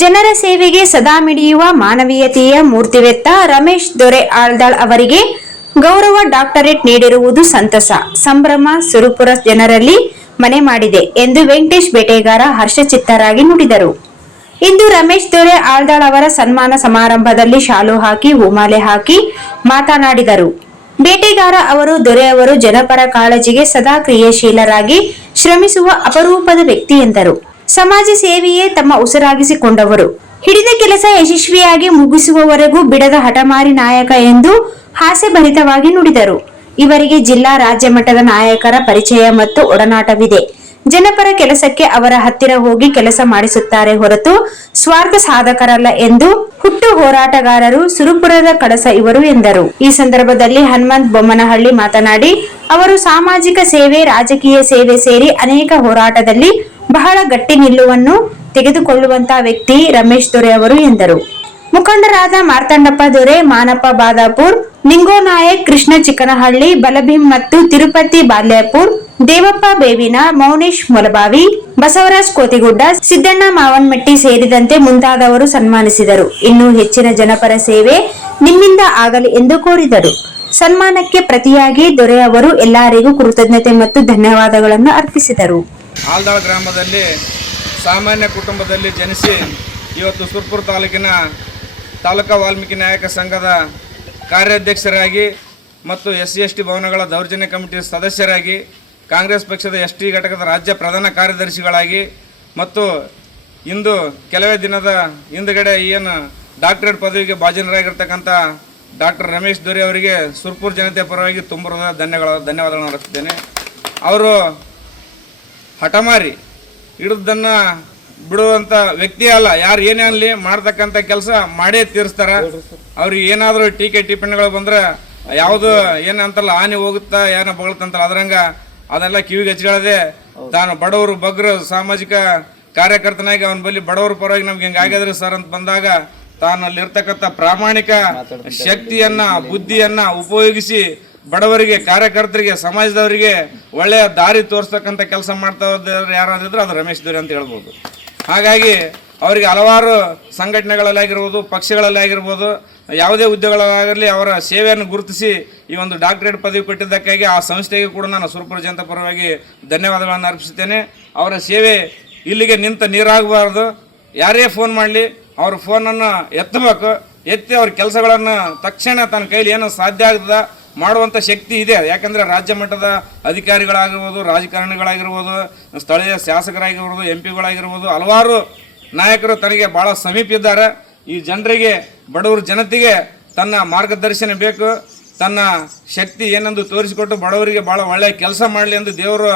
ಜನರ ಸೇವೆಗೆ ಸದಾ ಮಿಡಿಯುವ ಮಾನವೀಯತೆಯ ಮೂರ್ತಿವೆತ್ತ ರಮೇಶ್ ದೊರೆ ಆಳ್ದಾಳ್ ಅವರಿಗೆ ಗೌರವ ಡಾಕ್ಟರೇಟ್ ನೀಡಿರುವುದು ಸಂತಸ, ಸಂಭ್ರಮ ಸುರಪುರ ಜನರಲ್ಲಿ ಮನೆ ಮಾಡಿದೆ ಎಂದು ವೆಂಕಟೇಶ್ ಬೇಟೆಗಾರ ಹರ್ಷಚಿತ್ತರಾಗಿ ನುಡಿದರು. ಇಂದು ರಮೇಶ್ ದೊರೆ ಆಳ್ದಾಳ್ ಅವರ ಸನ್ಮಾನ ಸಮಾರಂಭದಲ್ಲಿ ಶಾಲು ಹಾಕಿ ಹೂಮಾಲೆ ಹಾಕಿ ಮಾತನಾಡಿದರು. ಬೇಟೆಗಾರ ಅವರು ದೊರೆಯವರು ಜನಪರ ಕಾಳಜಿಗೆ ಸದಾ ಕ್ರಿಯಾಶೀಲರಾಗಿ ಶ್ರಮಿಸುವ ಅಪರೂಪದ ವ್ಯಕ್ತಿ ಎಂದರು. ಸಮಾಜ ಸೇವೆಯೇ ತಮ್ಮ ಉಸಿರಾಗಿಸಿಕೊಂಡವರು. ಹಿಡಿದ ಕೆಲಸ ಯಶಸ್ವಿಯಾಗಿ ಮುಗಿಸುವವರೆಗೂ ಬಿಡದ ಹಠಮಾರಿ ನಾಯಕ ಎಂದು ಹಾಸ್ಯಭರಿತವಾಗಿ ನುಡಿದರು. ಇವರಿಗೆ ಜಿಲ್ಲಾ ರಾಜ್ಯ ಮಟ್ಟದ ನಾಯಕರ ಪರಿಚಯ ಮತ್ತು ಒಡನಾಟವಿದೆ. ಜನಪರ ಕೆಲಸಕ್ಕೆ ಅವರ ಹತ್ತಿರ ಹೋಗಿ ಕೆಲಸ ಮಾಡಿಸುತ್ತಾರೆ ಹೊರತು ಸ್ವಾರ್ಥ ಸಾಧಕರಲ್ಲ ಎಂದು ಹುಟ್ಟು ಹೋರಾಟಗಾರರು ಸುರಪುರದ ಕಳಸ ಇವರು ಎಂದರು. ಈ ಸಂದರ್ಭದಲ್ಲಿ ಹನುಮಂತ್ ಬೊಮ್ಮನಹಳ್ಳಿ ಮಾತನಾಡಿ, ಅವರು ಸಾಮಾಜಿಕ ಸೇವೆ, ರಾಜಕೀಯ ಸೇವೆ ಸೇರಿ ಅನೇಕ ಹೋರಾಟದಲ್ಲಿ ಬಹಳ ಗಟ್ಟಿ ನಿಲುವನ್ನು ತೆಗೆದುಕೊಳ್ಳುವಂತಹ ವ್ಯಕ್ತಿ ರಮೇಶ್ ದೊರೆ ಅವರು ಎಂದರು. ಮುಖಂಡರಾದ ಮಾರ್ತಂಡಪ್ಪ ದೊರೆ, ಮಾನಪ್ಪ ಬಾದಾಪುರ್, ನಿಂಗೋನಾಯಕ್, ಕೃಷ್ಣ ಚಿಕ್ಕನಹಳ್ಳಿ, ಬಲಭೀಮ್ ಮತ್ತು ತಿರುಪತಿ ಬಾಲ್ಯಾಪುರ್, ದೇವಪ್ಪ ಬೇವಿನ, ಮೌನೇಶ್ ಮೊಲಬಾವಿ, ಬಸವರಾಜ್ ಕೋತಿಗುಡ್ಡ, ಸಿದ್ದಣ್ಣ ಮಾವನ್ಮಟ್ಟಿ ಸೇರಿದಂತೆ ಮುಂತಾದವರು ಸನ್ಮಾನಿಸಿದರು. ಇನ್ನೂ ಹೆಚ್ಚಿನ ಜನಪರ ಸೇವೆ ನಿಮ್ಮಿಂದ ಆಗಲಿ ಎಂದು ಕೋರಿದರು. ಸನ್ಮಾನಕ್ಕೆ ಪ್ರತಿಯಾಗಿ ದೊರೆ ಅವರು ಎಲ್ಲರಿಗೂ ಕೃತಜ್ಞತೆ ಮತ್ತು ಧನ್ಯವಾದಗಳನ್ನು ಅರ್ಪಿಸಿದರು. ಆಲ್ದಾಳ್ ಗ್ರಾಮದಲ್ಲಿ ಸಾಮಾನ್ಯ ಕುಟುಂಬದಲ್ಲಿ ಜನಿಸಿ ಇವತ್ತು ಸುರಪುರ ತಾಲೂಕಿನ ತಾಲೂಕಾ ವಾಲ್ಮೀಕಿ ನಾಯಕ ಸಂಘದ ಕಾರ್ಯಾಧ್ಯಕ್ಷರಾಗಿ ಮತ್ತು SC/ST ಭವನಗಳ ದೌರ್ಜನ್ಯ ಕಮಿಟಿ ಸದಸ್ಯರಾಗಿ, ಕಾಂಗ್ರೆಸ್ ಪಕ್ಷದ ST ಘಟಕದ ರಾಜ್ಯ ಪ್ರಧಾನ ಕಾರ್ಯದರ್ಶಿಗಳಾಗಿ ಮತ್ತು ಇಂದು ಕೆಲವೇ ದಿನದ ಹಿಂದುಗಡೆ ಏನು ಡಾಕ್ಟರೇಟ್ ಪದವಿಗೆ ಭಾಜನರಾಗಿರ್ತಕ್ಕಂಥ ಡಾಕ್ಟರ್ ರಮೇಶ್ ದೊರೆ ಅವರಿಗೆ ಸುರಪುರ ಜನತೆ ಪರವಾಗಿ ತುಂಬ ಧನ್ಯವಾದಗಳನ್ನು ಅರ್ಪಿಸ್ತೇನೆ. ಅವರು ಹಠಮಾರಿ ಹಿಡಿದನ್ನು ಬಿಡುವಂಥ ವ್ಯಕ್ತಿ ಅಲ್ಲ. ಯಾರು ಏನೇ ಅನ್ನಲಿ ಮಾಡ್ತಕ್ಕಂಥ ಕೆಲಸ ಮಾಡೇ ತೀರಿಸ್ತಾರೆ. ಅವ್ರಿಗೆ ಏನಾದರೂ ಟೀಕೆ ಟಿಪ್ಪಣಿಗಳು ಬಂದರೆ ಯಾವುದು ಏನಂತಲ್ಲ ಹಾನಿ ಹೋಗುತ್ತಾ ಏನೋ ಬಗಳ್ತಂತಲ್ಲ ಅದರಂಗ ಅದೆಲ್ಲ ಕಿವಿಗೆ ಹಚ್ಕೊಳ್ಳದೆ ತಾನು ಬಡವರು ಬಗ್ಗರು ಸಾಮಾಜಿಕ ಕಾರ್ಯಕರ್ತನಾಗಿ ಅವನ ಬಳಿ ಬಡವರ ಪರವಾಗಿ ನಮ್ಗೆ ಹಿಂಗೆ ಆಗಿದ್ರಿ ಸರ್ ಅಂತ ಬಂದಾಗ ತಾನು ಅಲ್ಲಿರ್ತಕ್ಕಂಥ ಪ್ರಾಮಾಣಿಕ ಶಕ್ತಿಯನ್ನ ಬುದ್ಧಿಯನ್ನ ಉಪಯೋಗಿಸಿ ಬಡವರಿಗೆ, ಕಾರ್ಯಕರ್ತರಿಗೆ, ಸಮಾಜದವರಿಗೆ ಒಳ್ಳೆಯ ದಾರಿ ತೋರಿಸ್ತಕ್ಕಂಥ ಕೆಲಸ ಮಾಡ್ತಾ ಹೋದ್ರೆ ಯಾರಾದಿದ್ರೆ ಅದು ರಮೇಶ್ ದೊರೆ ಅಂತ ಹೇಳ್ಬೋದು. ಹಾಗಾಗಿ ಅವರಿಗೆ ಹಲವಾರು ಸಂಘಟನೆಗಳಲ್ಲಿ ಆಗಿರ್ಬೋದು, ಪಕ್ಷಗಳಲ್ಲಿ ಆಗಿರ್ಬೋದು, ಯಾವುದೇ ಉದ್ಯೋಗಗಳಾಗಲಿ ಅವರ ಸೇವೆಯನ್ನು ಗುರುತಿಸಿ ಈ ಒಂದು ಡಾಕ್ಟರೇಟ್ ಪದವಿ ಕೊಟ್ಟಿದ್ದಕ್ಕಾಗಿ ಆ ಸಂಸ್ಥೆಗೆ ಕೂಡ ನಾನು ಸುರಪುರ ಜನತಾ ಪರವಾಗಿ ಧನ್ಯವಾದಗಳನ್ನು ಅರ್ಪಿಸುತ್ತೇನೆ. ಅವರ ಸೇವೆ ಇಲ್ಲಿಗೆ ನಿಂತ ನೀರಾಗಬಾರ್ದು. ಯಾರೇ ಫೋನ್ ಮಾಡಲಿ ಅವ್ರ ಫೋನನ್ನು ಎತ್ತಬೇಕು. ಎತ್ತಿ ಅವ್ರ ಕೆಲಸಗಳನ್ನು ತಕ್ಷಣ ತನ್ನ ಕೈಲಿ ಏನೋ ಸಾಧ್ಯ ಆಗ್ತದ ಮಾಡುವಂಥ ಶಕ್ತಿ ಇದೆ. ಯಾಕಂದರೆ ರಾಜ್ಯ ಮಟ್ಟದ ಅಧಿಕಾರಿಗಳಾಗಿರ್ಬೋದು, ರಾಜಕಾರಣಿಗಳಾಗಿರ್ಬೋದು, ಸ್ಥಳೀಯ ಶಾಸಕರಾಗಿರ್ಬೋದು, MP ಗಳಾಗಿರ್ಬೋದು, ಹಲವಾರು ನಾಯಕರು ತನಗೆ ಭಾಳ ಸಮೀಪ ಇದ್ದಾರೆ. ಈ ಜನರಿಗೆ, ಬಡವರ ಜನತೆಗೆ ತನ್ನ ಮಾರ್ಗದರ್ಶನ ಬೇಕು. ತನ್ನ ಶಕ್ತಿ ಏನೆಂದು ತೋರಿಸಿಕೊಟ್ಟು ಬಡವರಿಗೆ ಭಾಳ ಒಳ್ಳೆಯ ಕೆಲಸ ಮಾಡಲಿ ಎಂದು ದೇವರು